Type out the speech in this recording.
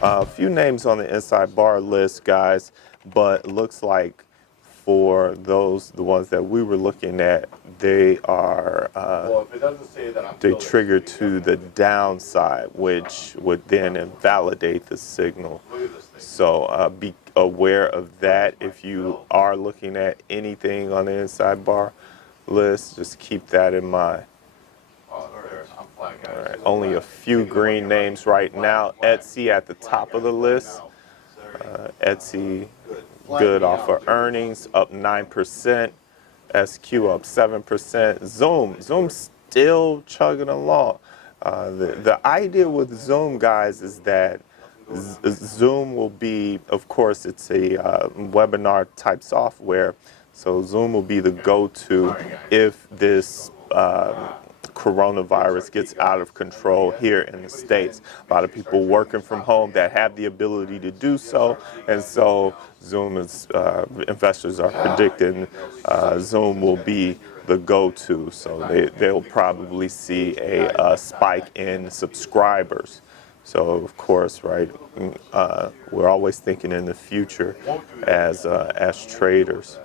A few names on the inside bar list, guys, but looks like for the ones that we were looking at, they are they trigger to the downside, which would then invalidate the signal. So be aware of that if you are looking at anything on the inside bar list. Just keep that in mind. All right, only a few green names right now. Etsy at the top of the list. Etsy good off of earnings, up 9%. SQ up 7%. Zoom still chugging along. The idea with Zoom, guys, is that Zoom will be, of course, it's a webinar type software, so Zoom will be the go-to if this coronavirus gets out of control here in the States. A lot of people working from home that have the ability to do so, and so investors are predicting Zoom will be the go-to. So they'll probably see a spike in subscribers. So of course, right, we're always thinking in the future as traders.